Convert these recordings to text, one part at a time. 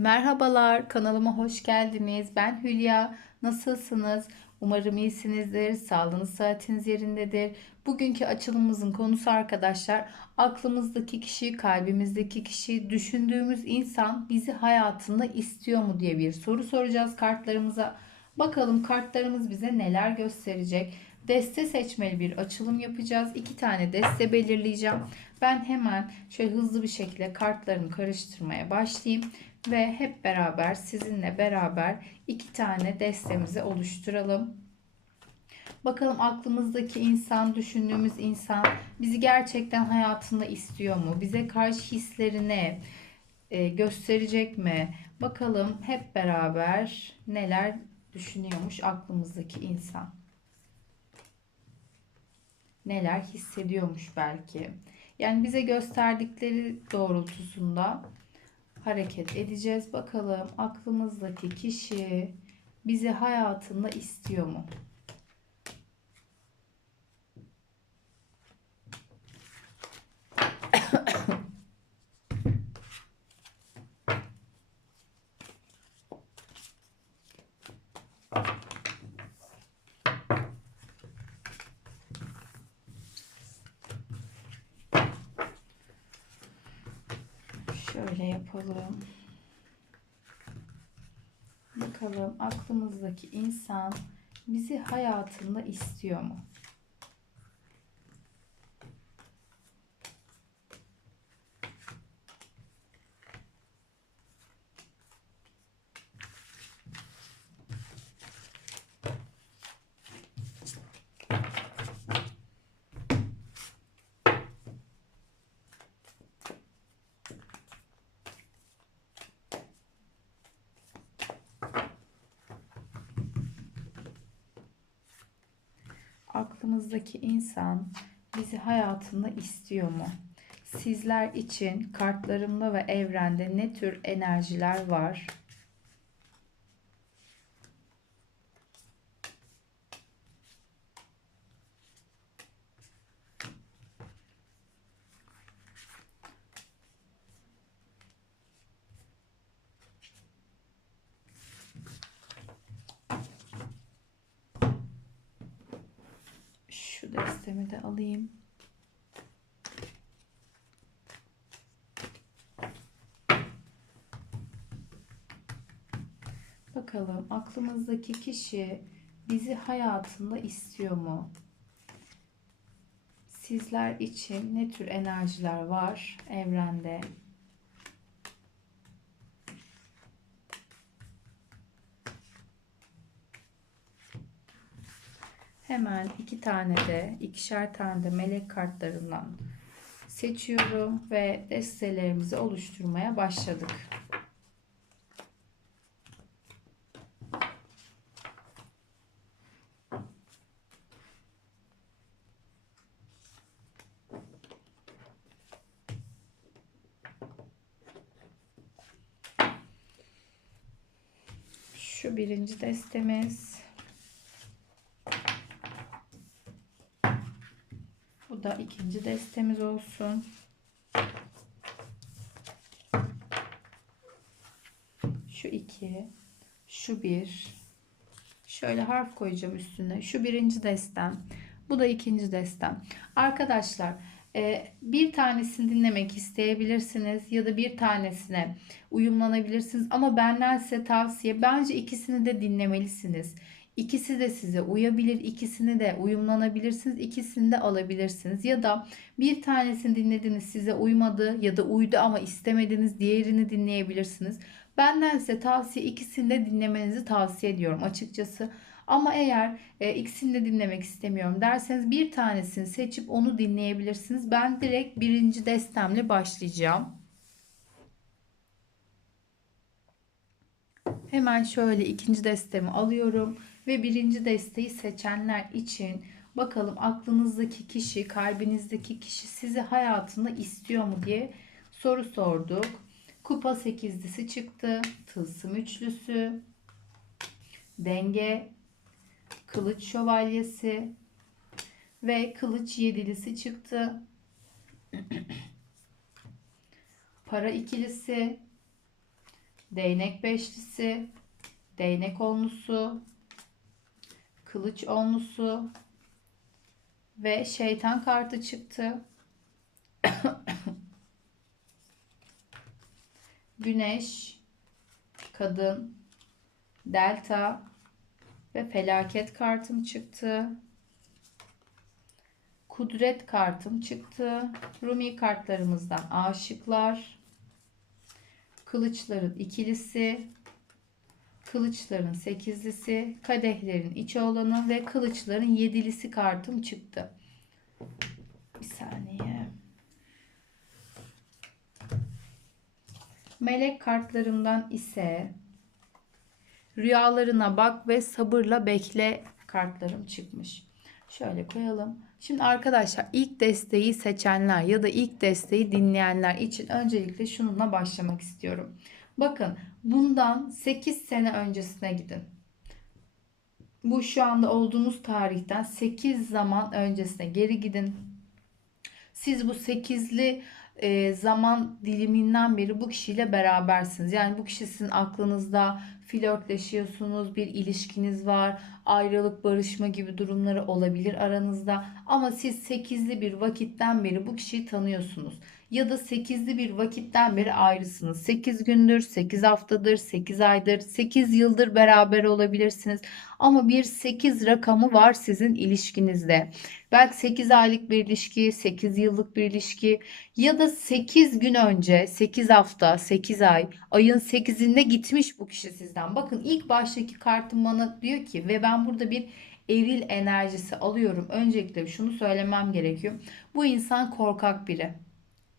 Merhabalar, kanalıma hoş geldiniz. Ben Hülya. Nasılsınız? Umarım iyisinizdir. Sağlığınız, saatiniz yerindedir. Bugünkü açılımımızın konusu arkadaşlar, aklımızdaki kişi, kalbimizdeki kişi, düşündüğümüz insan bizi hayatında istiyor mu diye bir soru soracağız kartlarımıza. Bakalım kartlarımız bize neler gösterecek. Deste seçmeli bir açılım yapacağız. İki tane deste belirleyeceğim. Ben hemen şöyle hızlı bir şekilde kartlarımı karıştırmaya başlayayım ve hep beraber sizinle beraber iki tane destemizi oluşturalım. Bakalım aklımızdaki insan, düşündüğümüz insan bizi gerçekten hayatında istiyor mu? Bize karşı hislerini e, gösterecek mi? Bakalım hep beraber neler düşünüyormuş aklımızdaki insan. Neler hissediyormuş belki. Yani bize gösterdikleri doğrultusunda hareket edeceğiz. Bakalım aklımızdaki kişi bizi hayatında istiyor mu? Yapalım. Bakalım aklımızdaki insan bizi hayatında istiyor mu? Aklımızdaki insan bizi hayatında istiyor mu? Sizler için kartlarımda ve evrende ne tür enerjiler var? Şu destemi de alayım. Bakalım aklımızdaki kişi bizi hayatında istiyor mu? Sizler için ne tür enerjiler var evrende? Hemen iki tane de ikişer tane de melek kartlarından seçiyorum ve destelerimizi oluşturmaya başladık. Şu birinci destemiz. Bu da ikinci destemiz olsun. Şu iki, şu bir. Şöyle harf koyacağım üstüne. Şu birinci destem. Bu da ikinci destem. Arkadaşlar e, bir tanesini dinlemek isteyebilirsiniz ya da bir tanesine uyumlanabilirsiniz. Ama benden size tavsiye bence ikisini de dinlemelisiniz. İkisi de size uyabilir, ikisini de uyumlanabilirsiniz, ikisini de alabilirsiniz. Ya da bir tanesini dinlediniz size uymadı ya da uydu ama istemediniz diğerini dinleyebilirsiniz. Benden size tavsiye ikisini de dinlemenizi tavsiye ediyorum açıkçası. Ama eğer e, ikisini de dinlemek istemiyorum derseniz bir tanesini seçip onu dinleyebilirsiniz. Ben direkt birinci destemle başlayacağım. Hemen şöyle ikinci destemi alıyorum ve birinci desteği seçenler için bakalım aklınızdaki kişi, kalbinizdeki kişi sizi hayatında istiyor mu diye soru sorduk. Kupa sekizlisi çıktı. Tılsım üçlüsü. Denge. Kılıç şövalyesi. Ve kılıç yedilisi çıktı. Para ikilisi. değnek beşlisi, değnek onlusu, kılıç onlusu ve şeytan kartı çıktı. Güneş, kadın, delta ve felaket kartım çıktı. Kudret kartım çıktı. Rumi kartlarımızdan aşıklar. Kılıçların ikilisi. Kılıçların sekizlisi. Kadehlerin iç olanı ve kılıçların yedilisi kartım çıktı. Bir saniye. Melek kartlarımdan ise rüyalarına bak ve sabırla bekle kartlarım çıkmış. Şöyle koyalım. Şimdi arkadaşlar ilk desteği seçenler ya da ilk desteği dinleyenler için öncelikle şununla başlamak istiyorum. Bakın bundan 8 sene öncesine gidin. Bu şu anda olduğunuz tarihten 8 zaman öncesine geri gidin. Siz bu 8'li e, zaman diliminden beri bu kişiyle berabersiniz. Yani bu kişi sizin aklınızda flörtleşiyorsunuz, bir ilişkiniz var, ayrılık, barışma gibi durumları olabilir aranızda. Ama siz 8'li bir vakitten beri bu kişiyi tanıyorsunuz. Ya da 8'li bir vakitten beri ayrısınız. 8 gündür, 8 haftadır, 8 aydır, 8 yıldır beraber olabilirsiniz. Ama bir 8 rakamı var sizin ilişkinizde. Belki 8 aylık bir ilişki, 8 yıllık bir ilişki ya da 8 gün önce, 8 hafta, 8 ay, ayın 8'inde gitmiş bu kişi sizden. Bakın ilk baştaki kartım bana diyor ki ve ben burada bir eril enerjisi alıyorum. Öncelikle şunu söylemem gerekiyor. Bu insan korkak biri.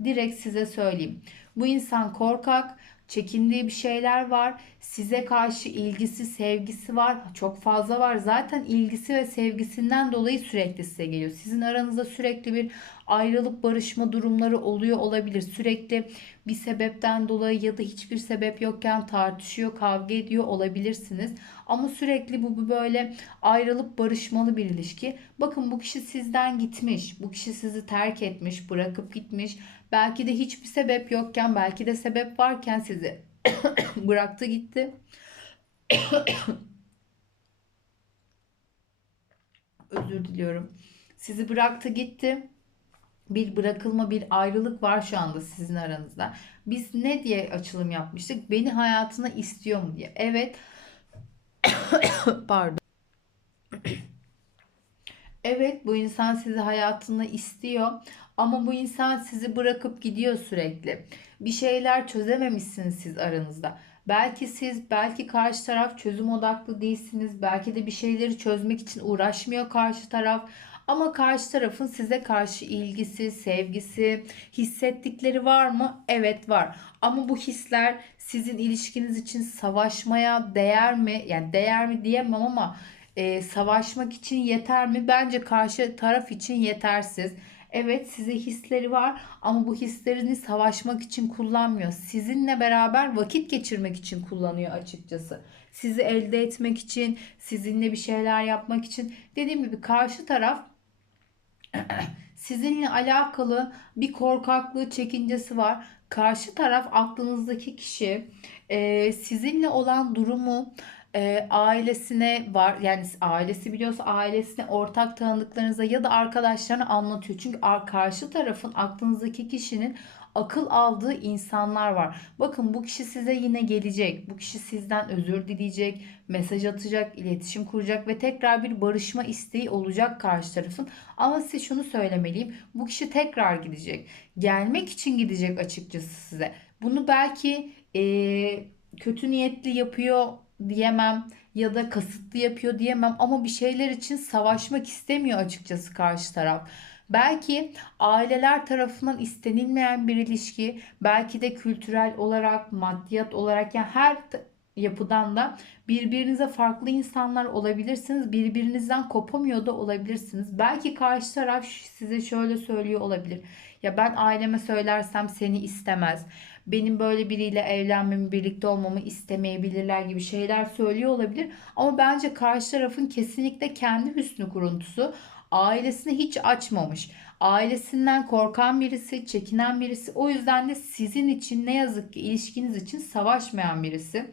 Direkt size söyleyeyim. Bu insan korkak, çekindiği bir şeyler var. Size karşı ilgisi, sevgisi var. Çok fazla var. Zaten ilgisi ve sevgisinden dolayı sürekli size geliyor. Sizin aranızda sürekli bir ayrılık, barışma durumları oluyor olabilir. Sürekli bir sebepten dolayı ya da hiçbir sebep yokken tartışıyor, kavga ediyor olabilirsiniz. Ama sürekli bu böyle ayrılıp barışmalı bir ilişki. Bakın bu kişi sizden gitmiş. Bu kişi sizi terk etmiş, bırakıp gitmiş. Belki de hiçbir sebep yokken, belki de sebep varken sizi bıraktı gitti. Özür diliyorum. Sizi bıraktı gitti. Bir bırakılma, bir ayrılık var şu anda sizin aranızda. Biz ne diye açılım yapmıştık? Beni hayatına istiyor mu diye. Evet. Pardon. Evet bu insan sizi hayatında istiyor ama bu insan sizi bırakıp gidiyor sürekli. Bir şeyler çözememişsiniz siz aranızda. Belki siz, belki karşı taraf çözüm odaklı değilsiniz. Belki de bir şeyleri çözmek için uğraşmıyor karşı taraf. Ama karşı tarafın size karşı ilgisi, sevgisi, hissettikleri var mı? Evet var. Ama bu hisler sizin ilişkiniz için savaşmaya değer mi? Yani değer mi diyemem ama e, savaşmak için yeter mi? Bence karşı taraf için yetersiz. Evet size hisleri var ama bu hislerini savaşmak için kullanmıyor. Sizinle beraber vakit geçirmek için kullanıyor açıkçası. Sizi elde etmek için, sizinle bir şeyler yapmak için. Dediğim gibi karşı taraf sizinle alakalı bir korkaklığı, çekincesi var. Karşı taraf aklınızdaki kişi e, sizinle olan durumu e, ailesine var yani ailesi biliyorsa ailesine ortak tanıdıklarınıza ya da arkadaşlarına anlatıyor. Çünkü karşı tarafın aklınızdaki kişinin akıl aldığı insanlar var. Bakın bu kişi size yine gelecek. Bu kişi sizden özür dileyecek, mesaj atacak, iletişim kuracak ve tekrar bir barışma isteği olacak karşı tarafın. Ama size şunu söylemeliyim. Bu kişi tekrar gidecek. Gelmek için gidecek açıkçası size. Bunu belki ee, kötü niyetli yapıyor diyemem ya da kasıtlı yapıyor diyemem ama bir şeyler için savaşmak istemiyor açıkçası karşı taraf. Belki aileler tarafından istenilmeyen bir ilişki, belki de kültürel olarak, maddiyat olarak yani her yapıdan da birbirinize farklı insanlar olabilirsiniz. Birbirinizden kopamıyor da olabilirsiniz. Belki karşı taraf size şöyle söylüyor olabilir. Ya ben aileme söylersem seni istemez benim böyle biriyle evlenmemi, birlikte olmamı istemeyebilirler gibi şeyler söylüyor olabilir. Ama bence karşı tarafın kesinlikle kendi hüsnü kuruntusu ailesini hiç açmamış. Ailesinden korkan birisi, çekinen birisi. O yüzden de sizin için ne yazık ki ilişkiniz için savaşmayan birisi.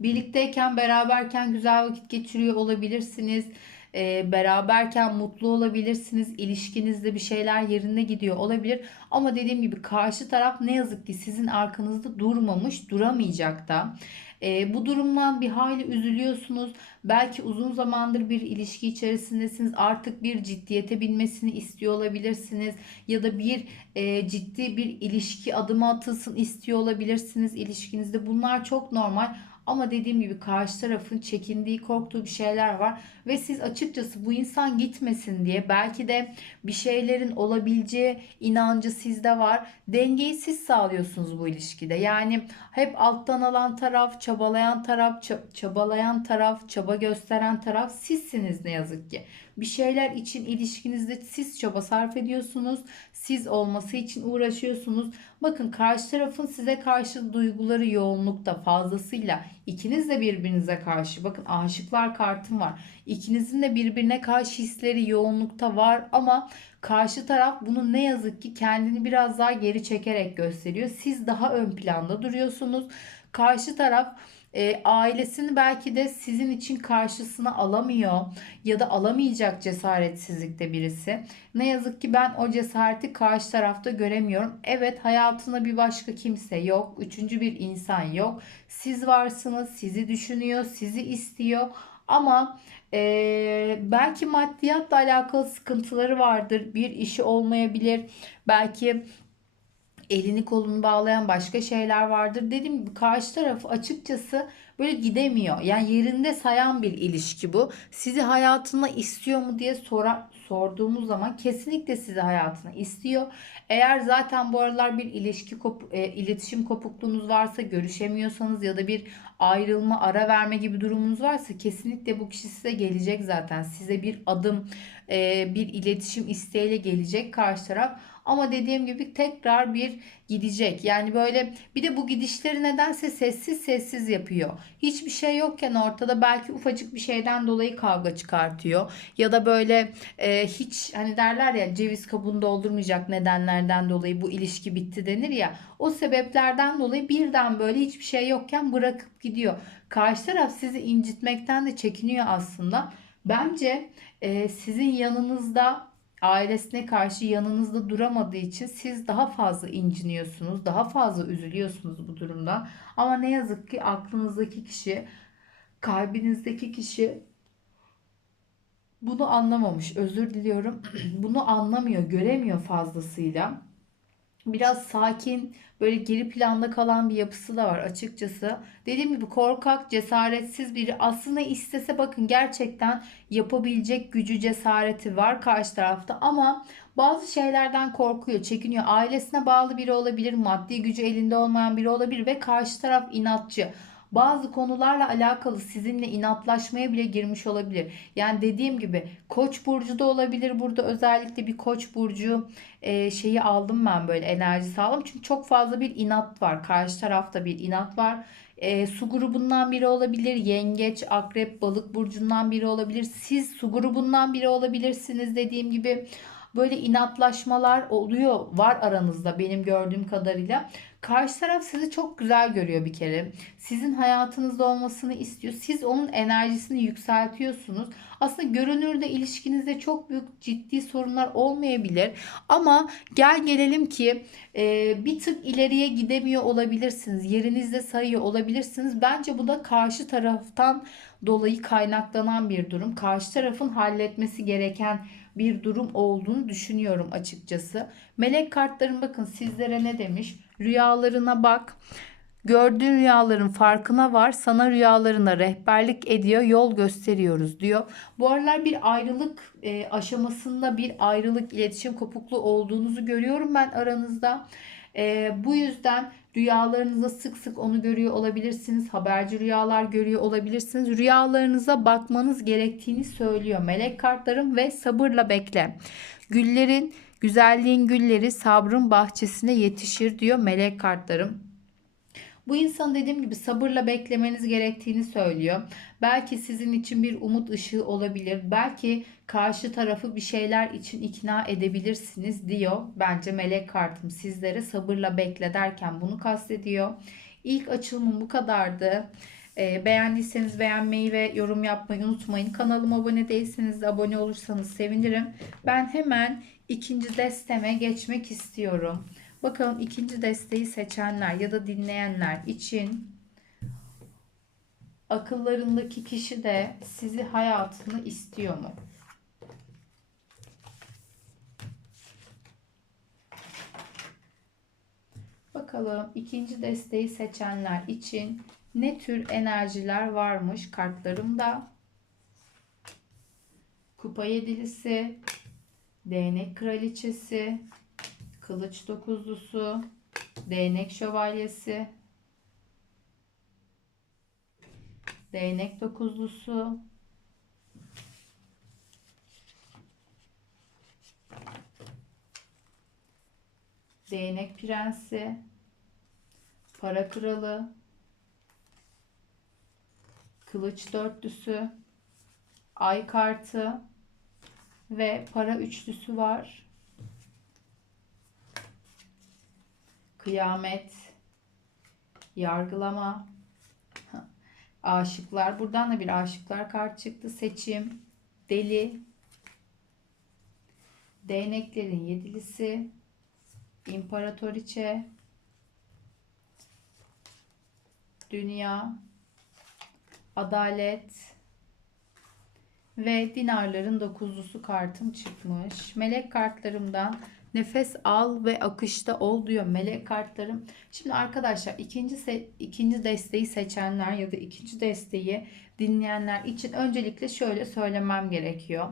Birlikteyken, beraberken güzel vakit geçiriyor olabilirsiniz. Ee, beraberken mutlu olabilirsiniz. İlişkinizde bir şeyler yerine gidiyor olabilir. Ama dediğim gibi karşı taraf ne yazık ki sizin arkanızda durmamış, duramayacak da. Ee, bu durumdan bir hayli üzülüyorsunuz. Belki uzun zamandır bir ilişki içerisindesiniz. Artık bir ciddiyete binmesini istiyor olabilirsiniz. Ya da bir e, ciddi bir ilişki adımı atılsın istiyor olabilirsiniz ilişkinizde. Bunlar çok normal. Ama dediğim gibi karşı tarafın çekindiği, korktuğu bir şeyler var ve siz açıkçası bu insan gitmesin diye belki de bir şeylerin olabileceği inancı sizde var. Dengeyi siz sağlıyorsunuz bu ilişkide. Yani hep alttan alan taraf, çabalayan taraf, çabalayan taraf, çaba gösteren taraf sizsiniz ne yazık ki. Bir şeyler için ilişkinizde siz çaba sarf ediyorsunuz. Siz olması için uğraşıyorsunuz. Bakın karşı tarafın size karşı duyguları yoğunlukta fazlasıyla. İkiniz de birbirinize karşı. Bakın aşıklar kartım var. İkinizin de birbirine karşı hisleri yoğunlukta var ama karşı taraf bunu ne yazık ki kendini biraz daha geri çekerek gösteriyor. Siz daha ön planda duruyorsunuz. Karşı taraf e, ailesini belki de sizin için karşısına alamıyor ya da alamayacak cesaretsizlikte birisi. Ne yazık ki ben o cesareti karşı tarafta göremiyorum. Evet hayatında bir başka kimse yok. Üçüncü bir insan yok. Siz varsınız. Sizi düşünüyor. Sizi istiyor. Ama e, belki maddiyatla alakalı sıkıntıları vardır. Bir işi olmayabilir. Belki elini kolunu bağlayan başka şeyler vardır. Dediğim gibi karşı tarafı açıkçası böyle gidemiyor. Yani yerinde sayan bir ilişki bu. Sizi hayatına istiyor mu diye sora, sorduğumuz zaman kesinlikle sizi hayatına istiyor. Eğer zaten bu aralar bir ilişki kop, e, iletişim kopukluğunuz varsa görüşemiyorsanız ya da bir ayrılma, ara verme gibi durumunuz varsa kesinlikle bu kişi size gelecek zaten. Size bir adım, e, bir iletişim isteğiyle gelecek karşı taraf. Ama dediğim gibi tekrar bir gidecek. Yani böyle bir de bu gidişleri nedense sessiz sessiz yapıyor. Hiçbir şey yokken ortada belki ufacık bir şeyden dolayı kavga çıkartıyor. Ya da böyle e, hiç hani derler ya ceviz kabuğunu doldurmayacak nedenlerden dolayı bu ilişki bitti denir ya. O sebeplerden dolayı birden böyle hiçbir şey yokken bırakıp gidiyor. Karşı taraf sizi incitmekten de çekiniyor aslında. Bence e, sizin yanınızda ailesine karşı yanınızda duramadığı için siz daha fazla inciniyorsunuz, daha fazla üzülüyorsunuz bu durumda. Ama ne yazık ki aklınızdaki kişi, kalbinizdeki kişi bunu anlamamış. Özür diliyorum. Bunu anlamıyor, göremiyor fazlasıyla biraz sakin, böyle geri planda kalan bir yapısı da var açıkçası. Dediğim gibi korkak, cesaretsiz biri. Aslında istese bakın gerçekten yapabilecek gücü, cesareti var karşı tarafta ama bazı şeylerden korkuyor, çekiniyor. Ailesine bağlı biri olabilir, maddi gücü elinde olmayan biri olabilir ve karşı taraf inatçı bazı konularla alakalı sizinle inatlaşmaya bile girmiş olabilir. Yani dediğim gibi Koç burcu da olabilir burada özellikle bir Koç burcu e, şeyi aldım ben böyle enerji aldım. Çünkü çok fazla bir inat var. Karşı tarafta bir inat var. E, su grubundan biri olabilir. Yengeç, akrep, balık burcundan biri olabilir. Siz su grubundan biri olabilirsiniz dediğim gibi böyle inatlaşmalar oluyor var aranızda benim gördüğüm kadarıyla. Karşı taraf sizi çok güzel görüyor bir kere. Sizin hayatınızda olmasını istiyor. Siz onun enerjisini yükseltiyorsunuz. Aslında görünürde ilişkinizde çok büyük ciddi sorunlar olmayabilir. Ama gel gelelim ki e, bir tık ileriye gidemiyor olabilirsiniz. Yerinizde sayıyor olabilirsiniz. Bence bu da karşı taraftan dolayı kaynaklanan bir durum. Karşı tarafın halletmesi gereken bir durum olduğunu düşünüyorum açıkçası. Melek kartların bakın sizlere ne demiş? Rüyalarına bak. Gördüğün rüyaların farkına var. Sana rüyalarına rehberlik ediyor, yol gösteriyoruz diyor. Bu aralar bir ayrılık e, aşamasında bir ayrılık iletişim kopukluğu olduğunuzu görüyorum ben aranızda. E, bu yüzden rüyalarınızda sık sık onu görüyor olabilirsiniz. Haberci rüyalar görüyor olabilirsiniz. Rüyalarınıza bakmanız gerektiğini söylüyor melek kartlarım ve sabırla bekle. Güllerin Güzelliğin gülleri sabrın bahçesine yetişir diyor melek kartlarım. Bu insan dediğim gibi sabırla beklemeniz gerektiğini söylüyor. Belki sizin için bir umut ışığı olabilir. Belki karşı tarafı bir şeyler için ikna edebilirsiniz diyor. Bence melek kartım sizlere sabırla bekle derken bunu kastediyor. İlk açılımım bu kadardı. E, beğendiyseniz beğenmeyi ve yorum yapmayı unutmayın. Kanalıma abone değilseniz de abone olursanız sevinirim. Ben hemen ikinci desteme geçmek istiyorum. Bakalım ikinci desteği seçenler ya da dinleyenler için akıllarındaki kişi de sizi hayatını istiyor mu? Bakalım ikinci desteği seçenler için ne tür enerjiler varmış kartlarımda? Kupa yedilisi, değnek kraliçesi, kılıç dokuzlusu, değnek şövalyesi, değnek dokuzlusu, değnek prensi, para kralı, kılıç dörtlüsü, ay kartı. Ve para üçlüsü var. Kıyamet, yargılama, aşıklar. Buradan da bir aşıklar kart çıktı. Seçim, deli, değneklerin yedilisi, imparatoriçe, dünya, adalet ve dinarların dokuzlusu kartım çıkmış. Melek kartlarımdan nefes al ve akışta ol diyor melek kartlarım. Şimdi arkadaşlar ikinci se ikinci desteği seçenler ya da ikinci desteği dinleyenler için öncelikle şöyle söylemem gerekiyor.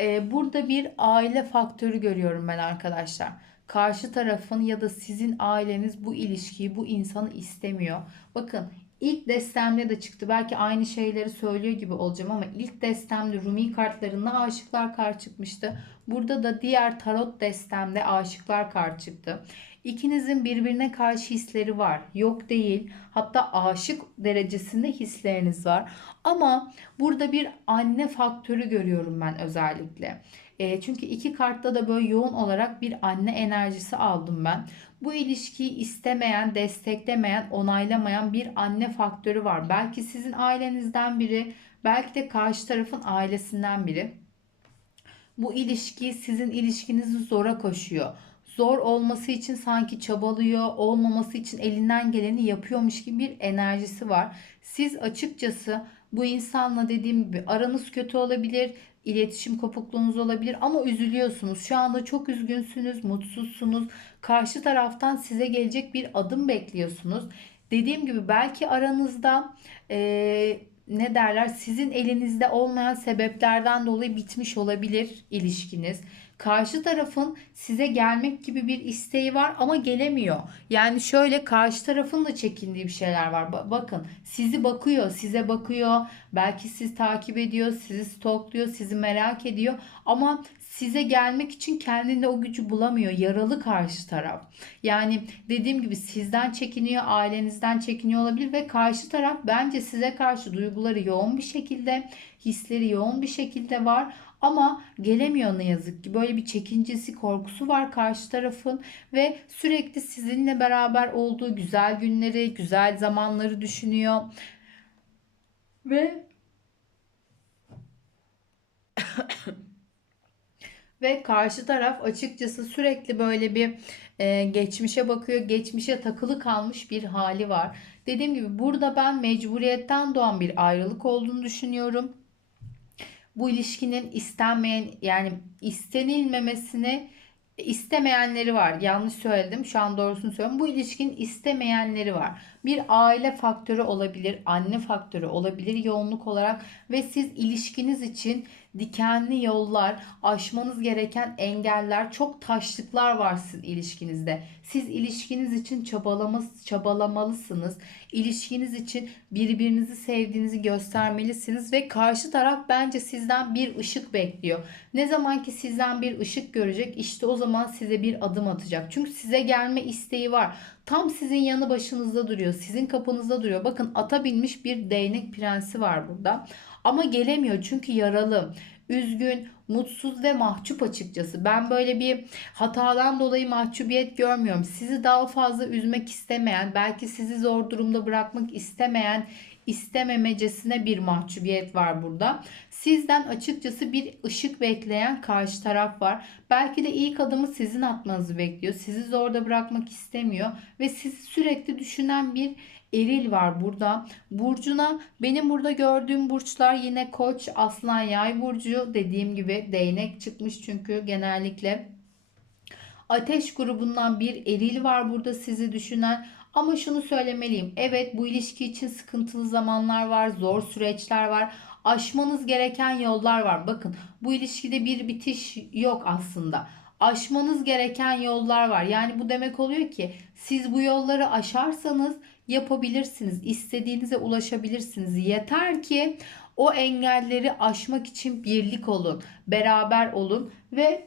Ee, burada bir aile faktörü görüyorum ben arkadaşlar. Karşı tarafın ya da sizin aileniz bu ilişkiyi, bu insanı istemiyor. Bakın İlk destemde de çıktı. Belki aynı şeyleri söylüyor gibi olacağım ama ilk destemde Rumi kartlarında aşıklar kart çıkmıştı. Burada da diğer tarot destemde aşıklar kart çıktı. İkinizin birbirine karşı hisleri var. Yok değil. Hatta aşık derecesinde hisleriniz var. Ama burada bir anne faktörü görüyorum ben özellikle. E, çünkü iki kartta da böyle yoğun olarak bir anne enerjisi aldım ben. Bu ilişkiyi istemeyen, desteklemeyen, onaylamayan bir anne faktörü var. Belki sizin ailenizden biri, belki de karşı tarafın ailesinden biri. Bu ilişki sizin ilişkinizi zora koşuyor. Zor olması için sanki çabalıyor, olmaması için elinden geleni yapıyormuş gibi bir enerjisi var. Siz açıkçası bu insanla dediğim gibi aranız kötü olabilir, iletişim kopukluğunuz olabilir ama üzülüyorsunuz. Şu anda çok üzgünsünüz, mutsuzsunuz. Karşı taraftan size gelecek bir adım bekliyorsunuz. Dediğim gibi belki aranızda e, ne derler sizin elinizde olmayan sebeplerden dolayı bitmiş olabilir ilişkiniz. Karşı tarafın size gelmek gibi bir isteği var ama gelemiyor. Yani şöyle karşı tarafın da çekindiği bir şeyler var. Bakın sizi bakıyor, size bakıyor. Belki sizi takip ediyor, sizi stalkluyor, sizi merak ediyor. Ama size gelmek için kendinde o gücü bulamıyor. Yaralı karşı taraf. Yani dediğim gibi sizden çekiniyor, ailenizden çekiniyor olabilir ve karşı taraf bence size karşı duyguları yoğun bir şekilde, hisleri yoğun bir şekilde var ama gelemiyor ne yazık ki. Böyle bir çekincesi, korkusu var karşı tarafın ve sürekli sizinle beraber olduğu güzel günleri, güzel zamanları düşünüyor. Ve ve karşı taraf açıkçası sürekli böyle bir e, geçmişe bakıyor. Geçmişe takılı kalmış bir hali var. Dediğim gibi burada ben mecburiyetten doğan bir ayrılık olduğunu düşünüyorum bu ilişkinin istenmeyen yani istenilmemesini istemeyenleri var. Yanlış söyledim. Şu an doğrusunu söylüyorum. Bu ilişkinin istemeyenleri var. Bir aile faktörü olabilir, anne faktörü olabilir yoğunluk olarak ve siz ilişkiniz için dikenli yollar, aşmanız gereken engeller, çok taşlıklar var sizin ilişkinizde. Siz ilişkiniz için çabalaması, çabalamalısınız. İlişkiniz için birbirinizi sevdiğinizi göstermelisiniz ve karşı taraf bence sizden bir ışık bekliyor. Ne zaman ki sizden bir ışık görecek işte o zaman size bir adım atacak. Çünkü size gelme isteği var. Tam sizin yanı başınızda duruyor. Sizin kapınızda duruyor. Bakın ata binmiş bir değnek prensi var burada. Ama gelemiyor çünkü yaralı, üzgün, mutsuz ve mahcup açıkçası. Ben böyle bir hatadan dolayı mahcubiyet görmüyorum. Sizi daha fazla üzmek istemeyen, belki sizi zor durumda bırakmak istemeyen istememecesine bir mahcubiyet var burada. Sizden açıkçası bir ışık bekleyen karşı taraf var. Belki de ilk adımı sizin atmanızı bekliyor. Sizi zorda bırakmak istemiyor ve sizi sürekli düşünen bir eril var burada. Burcuna benim burada gördüğüm burçlar yine Koç, Aslan, Yay burcu dediğim gibi değnek çıkmış çünkü genellikle Ateş grubundan bir eril var burada sizi düşünen. Ama şunu söylemeliyim. Evet bu ilişki için sıkıntılı zamanlar var, zor süreçler var. Aşmanız gereken yollar var. Bakın bu ilişkide bir bitiş yok aslında. Aşmanız gereken yollar var. Yani bu demek oluyor ki siz bu yolları aşarsanız yapabilirsiniz. İstediğinize ulaşabilirsiniz. Yeter ki o engelleri aşmak için birlik olun, beraber olun ve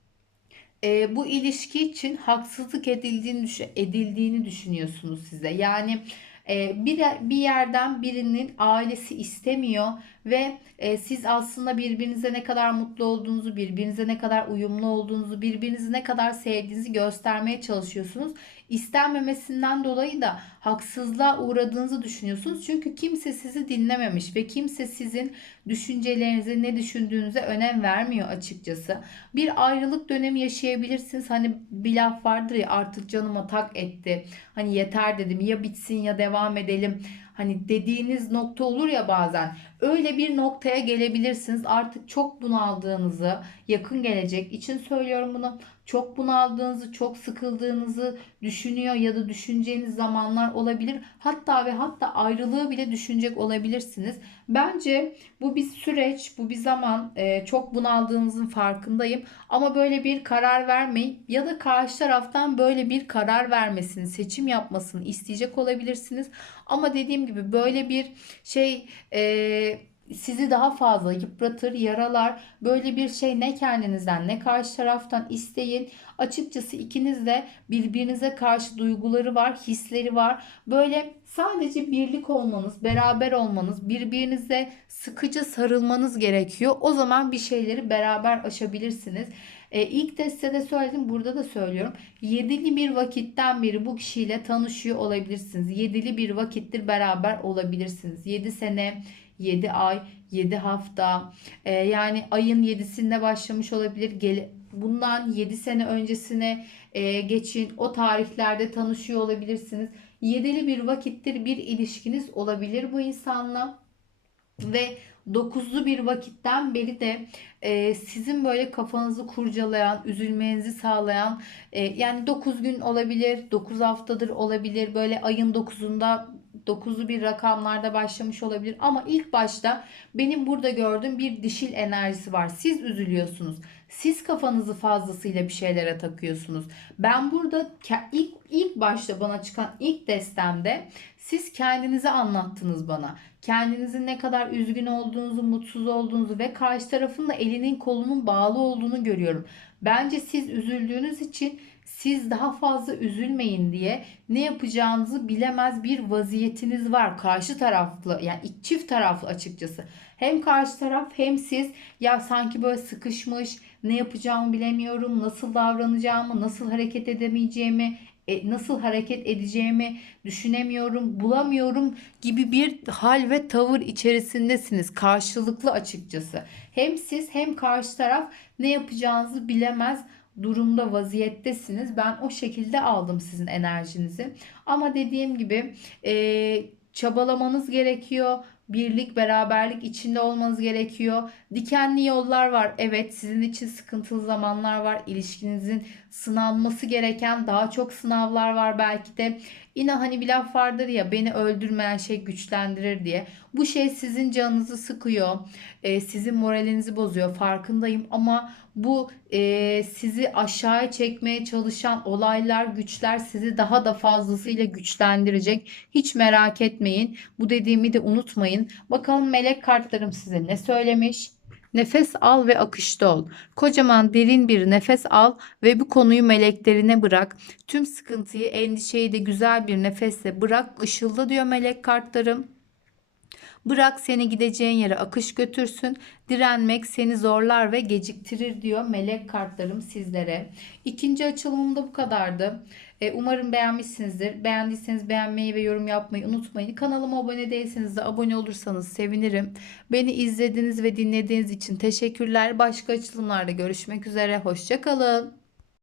e, bu ilişki için haksızlık edildiğini edildiğini düşünüyorsunuz size. Yani e, bir bir yerden birinin ailesi istemiyor ve e, siz aslında birbirinize ne kadar mutlu olduğunuzu, birbirinize ne kadar uyumlu olduğunuzu, birbirinizi ne kadar sevdiğinizi göstermeye çalışıyorsunuz. İstenmemesinden dolayı da haksızlığa uğradığınızı düşünüyorsunuz. Çünkü kimse sizi dinlememiş ve kimse sizin düşüncelerinize, ne düşündüğünüze önem vermiyor açıkçası. Bir ayrılık dönemi yaşayabilirsiniz. Hani bir laf vardır ya artık canıma tak etti. Hani yeter dedim ya bitsin ya devam edelim hani dediğiniz nokta olur ya bazen. Öyle bir noktaya gelebilirsiniz. Artık çok bunaldığınızı, yakın gelecek için söylüyorum bunu. Çok bunaldığınızı, çok sıkıldığınızı düşünüyor ya da düşüneceğiniz zamanlar olabilir. Hatta ve hatta ayrılığı bile düşünecek olabilirsiniz. Bence bu bir süreç, bu bir zaman. Ee, çok bunaldığınızın farkındayım. Ama böyle bir karar vermeyin ya da karşı taraftan böyle bir karar vermesini, seçim yapmasını isteyecek olabilirsiniz. Ama dediğim gibi böyle bir şey e, sizi daha fazla yıpratır, yaralar. Böyle bir şey ne kendinizden ne karşı taraftan isteyin. Açıkçası ikiniz de birbirinize karşı duyguları var, hisleri var. Böyle sadece birlik olmanız, beraber olmanız, birbirinize sıkıca sarılmanız gerekiyor. O zaman bir şeyleri beraber aşabilirsiniz. E, ilk destede söyledim burada da söylüyorum. Yedili bir vakitten beri bu kişiyle tanışıyor olabilirsiniz. Yedili bir vakittir beraber olabilirsiniz. Yedi sene, 7 ay, 7 hafta e, yani ayın 7'sinde başlamış olabilir. Gel bundan 7 sene öncesine e, geçin. O tarihlerde tanışıyor olabilirsiniz. Yedili bir vakittir bir ilişkiniz olabilir bu insanla. Ve dokuzlu bir vakitten beri de e, sizin böyle kafanızı kurcalayan, üzülmenizi sağlayan e, yani 9 gün olabilir, 9 haftadır olabilir. Böyle ayın 9'unda 9'lu bir rakamlarda başlamış olabilir ama ilk başta benim burada gördüğüm bir dişil enerjisi var. Siz üzülüyorsunuz. Siz kafanızı fazlasıyla bir şeylere takıyorsunuz. Ben burada ilk ilk başta bana çıkan ilk destemde siz kendinizi anlattınız bana. Kendinizin ne kadar üzgün olduğunuzu, mutsuz olduğunuzu ve karşı tarafın da elinin kolunun bağlı olduğunu görüyorum. Bence siz üzüldüğünüz için siz daha fazla üzülmeyin diye ne yapacağınızı bilemez bir vaziyetiniz var. Karşı taraflı yani çift taraflı açıkçası. Hem karşı taraf hem siz ya sanki böyle sıkışmış ne yapacağımı bilemiyorum, nasıl davranacağımı, nasıl hareket edemeyeceğimi, e, nasıl hareket edeceğimi düşünemiyorum, bulamıyorum gibi bir hal ve tavır içerisindesiniz. Karşılıklı açıkçası. Hem siz hem karşı taraf ne yapacağınızı bilemez durumda vaziyettesiniz. Ben o şekilde aldım sizin enerjinizi. Ama dediğim gibi e, çabalamanız gerekiyor. Birlik, beraberlik içinde olmanız gerekiyor. Dikenli yollar var. Evet, sizin için sıkıntılı zamanlar var. İlişkinizin sınanması gereken daha çok sınavlar var belki de. Yine hani bir laf vardır ya beni öldürmeyen şey güçlendirir diye. Bu şey sizin canınızı sıkıyor. e, sizin moralinizi bozuyor farkındayım ama bu e, sizi aşağıya çekmeye çalışan olaylar, güçler sizi daha da fazlasıyla güçlendirecek. Hiç merak etmeyin. Bu dediğimi de unutmayın. Bakalım melek kartlarım size ne söylemiş? Nefes al ve akışta ol. Kocaman derin bir nefes al ve bu konuyu meleklerine bırak. Tüm sıkıntıyı, endişeyi de güzel bir nefesle bırak. Işılda diyor melek kartlarım. Bırak seni gideceğin yere akış götürsün. Direnmek seni zorlar ve geciktirir diyor melek kartlarım sizlere. İkinci açılımım da bu kadardı. E, umarım beğenmişsinizdir. Beğendiyseniz beğenmeyi ve yorum yapmayı unutmayın. Kanalıma abone değilseniz de abone olursanız sevinirim. Beni izlediğiniz ve dinlediğiniz için teşekkürler. Başka açılımlarda görüşmek üzere. Hoşçakalın.